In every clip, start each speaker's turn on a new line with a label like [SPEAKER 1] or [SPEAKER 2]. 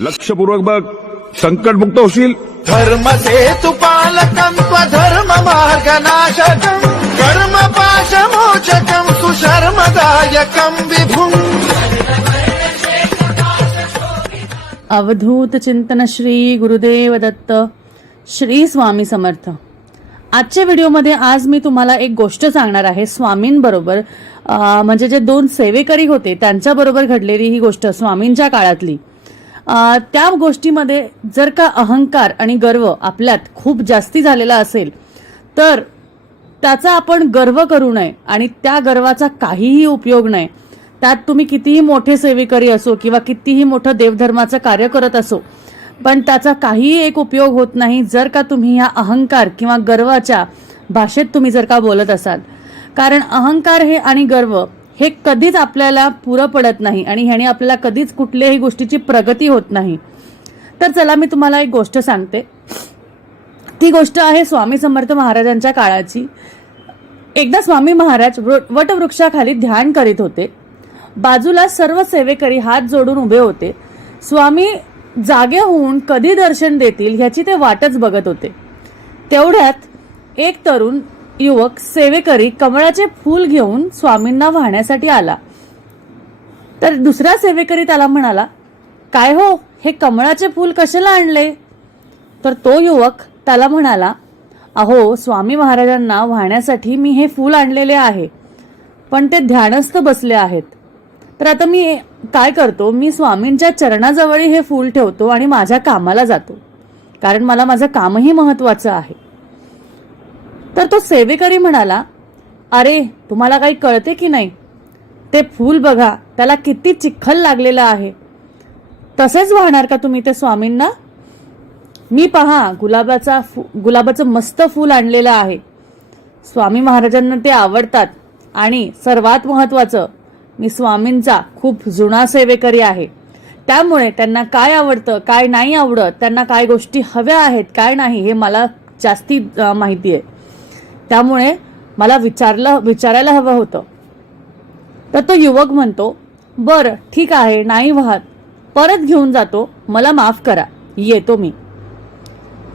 [SPEAKER 1] लक्षपूर्वक बघ. संकटमुक्त होशील.
[SPEAKER 2] धर्म सेतु पालकं स्वधर्म मार्गनाशकम्. कर्म पाशमोचकम् सुशर्मदायकम् विभुम्.
[SPEAKER 3] अवधूत चिंतन श्री गुरुदेव दत्त श्री स्वामी समर्थ. आजच्या व्हिडिओमध्ये आज मी तुम्हाला एक गोष्ट सांगणार आहे स्वामींबरोबर. म्हणजे जे दोन सेवेकरी होते त्यांच्याबरोबर घडलेली ही गोष्ट स्वामींच्या काळातली. त्या गोष्टीमध्ये जर का अहंकार आणि गर्व आपल्यात खूप जास्ती झालेला असेल तर त्याचा आपण गर्व करू नये आणि त्या गर्वाचा काहीही उपयोग नाही. त्यात तुम्ही कितीही मोठे सेवेकरी असो किंवा कितीही मोठं देवधर्माचं कार्य करत असो पण त्याचा काहीही एक उपयोग होत नाही जर का तुम्ही ह्या अहंकार किंवा गर्वाच्या भाषेत तुम्ही जर का बोलत असाल. कारण अहंकार हे आणि गर्व हे कधीच आपल्याला पुरं पडत नाही आणि ह्याने आपल्याला कधीच कुठल्याही गोष्टीची प्रगती होत नाही. तर चला मी तुम्हाला एक गोष्ट सांगते. ती गोष्ट आहे स्वामी समर्थ महाराजांच्या काळाची. एकदा स्वामी महाराज वटवृक्षाखाली ध्यान करीत होते. बाजूला सर्व सेवेकरी हात जोडून उभे होते. स्वामी जागे होऊन कधी दर्शन देतील ह्याची ते वाटच बघत होते. तेवढ्यात एक तरुण युवक सेवेकरी कमळाचे फूल घेऊन स्वामींना वाहण्यासाठी आला. तर दुसरा सेवेकरी त्याला म्हणाला काय हो हे कमळाचे फूल कशाला आणले? तर तो युवक त्याला म्हणाला अहो स्वामी महाराजांना वाहण्यासाठी मी हे फूल आणलेले आहे पण ते ध्यानस्थ बसले आहेत. तर आता मी काय करतो? मी स्वामींच्या चरणाजवळ हे फूल ठेवतो आणि माझ्या कामाला जातो. कारण मला माझं कामही महत्वाचं आहे. तर तो सेवेकरी म्हणाला अरे तुम्हाला काही कळते की नाही? ते फूल बघा त्याला किती चिखल लागलेला आहे. तसेच वाहणार का तुम्ही ते स्वामींना? मी पहा गुलाबाचा फु- गुलाबाचं मस्त फूल आणलेलं आहे. स्वामी महाराजांना ते आवडतात. आणि सर्वात महत्वाचं मी स्वामींचा खूप जुना सेवेकरी आहे. त्यामुळे त्यांना काय आवडतं काय नाही आवडत त्यांना काय गोष्टी हव्या आहेत काय नाही हे मला जास्ती माहिती आहे. त्यामुळे मला विचारलं विचारायला हवं होतं. तर तो युवक म्हणतो बरं ठीक आहे नाही वाहत. परत घेऊन जातो. मला माफ करा. येतो मी.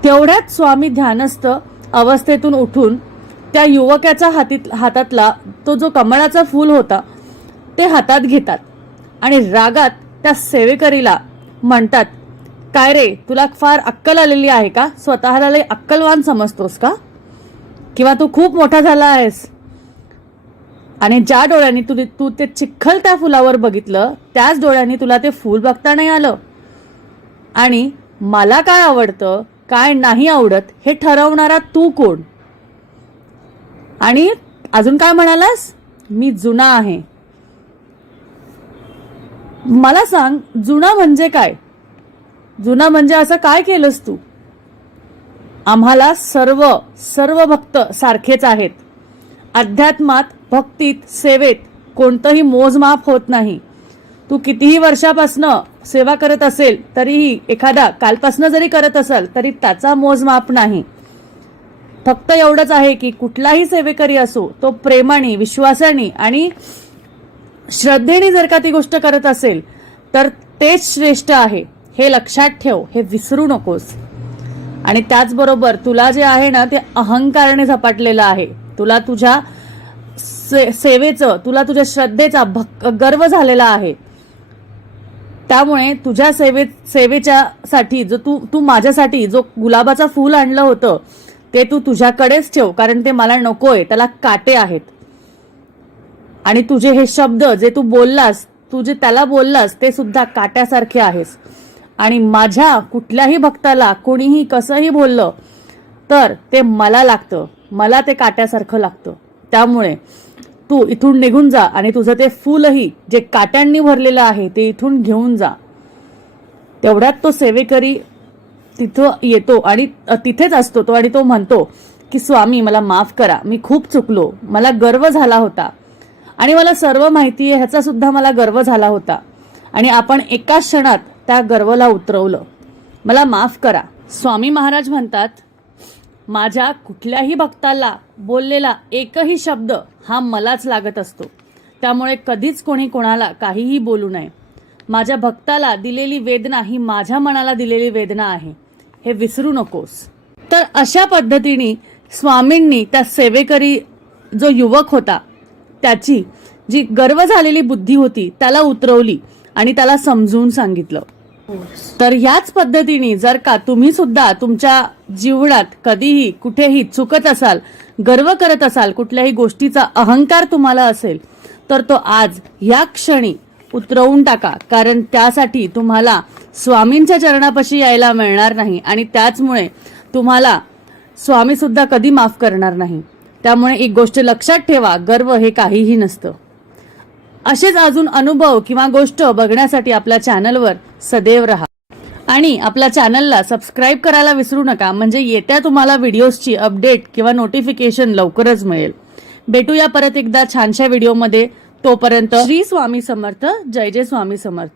[SPEAKER 3] तेवढ्यात स्वामी ध्यानस्थ अवस्थेतून उठून त्या युवकाच्या हातीत हातातला तो जो कमळाचा फूल होता ते हातात घेतात आणि रागात त्या सेवेकरीला म्हणतात काय रे तुला फार अक्कल आलेली आहे का? स्वतःला लय अक्कलवान समजतोस का? किंवा तू खूप मोठा झाला आहेस. आणि ज्या डोळ्यांनी तू तू ते चिखल त्या फुलावर बघितलं त्याच डोळ्यांनी तुला ते फूल बघता नाही आलं. आणि मला काय आवडतं काय नाही आवडत हे ठरवणारा तू कोण? आणि अजून काय म्हणालास? मी जुना आहे. मला सांग जुना म्हणजे काय? जुना म्हणजे असं काय केलंस तू? आम्हाला सर्व सर्व भक्त सारखेच आहेत. अध्यात्मात भक्तीत सेवेत कोणतंही मोजमाप होत नाही. तू कितीही वर्षापासनं सेवा करत असेल तरीही एखादा कालपासनं जरी करत असेल तरी त्याचा मोजमाप नाही. फक्त एवढंच आहे की कुठलाही सेवेकरी असो तो प्रेमाने विश्वासाने आणि श्रद्धेने जर का ती गोष्ट करत असेल तर तेच श्रेष्ठ आहे. हे लक्षात ठेव हे विसरू नकोस. आणि त्याचबरोबर तुला जे आहे ना ते अहंकाराने झपाटलेलं आहे. तुला तुझ्या से, सेवेचं तुला तुझ्या श्रद्धेचा भक्क गर्व झालेला आहे. त्यामुळे तुझ्या सेवे सेवेच्या साठी जो तू तू माझ्यासाठी जो गुलाबाचा फूल आणलं होतं ते तू तुझ्याकडेच ठेव कारण ते मला नकोय त्याला काटे आहेत. आणि तुझे हे शब्द जे तू बोललास तू जे त्याला बोललास ते सुद्धा काट्यासारखे आहेस. आणि माझ्या कुठल्याही भक्ताला कोणीही कसंही बोललं तर ते मला लागतं. मला ते काट्यासारखं लागतं. त्यामुळे तू इथून निघून जा आणि तुझं ते फूलही जे काट्यांनी भरलेलं आहे ते इथून घेऊन जा. तेवढ्यात तो सेवेकरी तिथं येतो आणि तिथेच असतो तो आणि तो म्हणतो की स्वामी मला माफ करा. मी खूप चुकलो. मला गर्व झाला होता. आणि मला सर्व माहिती आहे ह्याचा सुद्धा मला गर्व झाला होता. आणि आपण एका क्षणात त्या गर्वला उतरवलं. मला माफ करा. स्वामी महाराज म्हणतात माझ्या कुठल्याही भक्ताला बोललेला एकही शब्द हा मलाच लागत असतो. त्यामुळे कधीच कोणी कोणाला काहीही बोलू नये. माझ्या भक्ताला दिलेली वेदना ही माझ्या मनाला दिलेली वेदना आहे. हे विसरू नकोस. तर अशा पद्धतीने स्वामींनी त्या सेवेकरी जो युवक होता त्याची जी गर्व झालेली बुद्धी होती त्याला उतरवली. आणि त्याला समजून सांगितलं. तर ह्याच पद्धतीने जर का तुम्ही सुद्धा तुमच्या जीवनात कधीही कुठेही चुकत असाल गर्व करत असाल कुठल्याही गोष्टीचा अहंकार तुम्हाला असेल तर तो आज या क्षणी उतरवून टाका. कारण त्यासाठी तुम्हाला स्वामींच्या चरणापाशी यायला मिळणार नाही आणि त्याचमुळे तुम्हाला स्वामी सुद्धा कधी माफ करणार नाही. त्यामुळे एक गोष्ट लक्षात ठेवा गर्व हे काहीही नसतं. असेच अजून अनुभव किंवा गोष्ट बघण्यासाठी आपल्या चॅनलवर सदैव राहा. आणि आपल्या चॅनलला सबस्क्राईब करायला विसरू नका म्हणजे येत्या तुम्हाला व्हिडिओजची अपडेट किंवा नोटिफिकेशन लवकरच मिळेल. भेटूया परत एकदा छानशा व्हिडिओमध्ये. तोपर्यंत श्री स्वामी समर्थ. जय जय स्वामी समर्थ.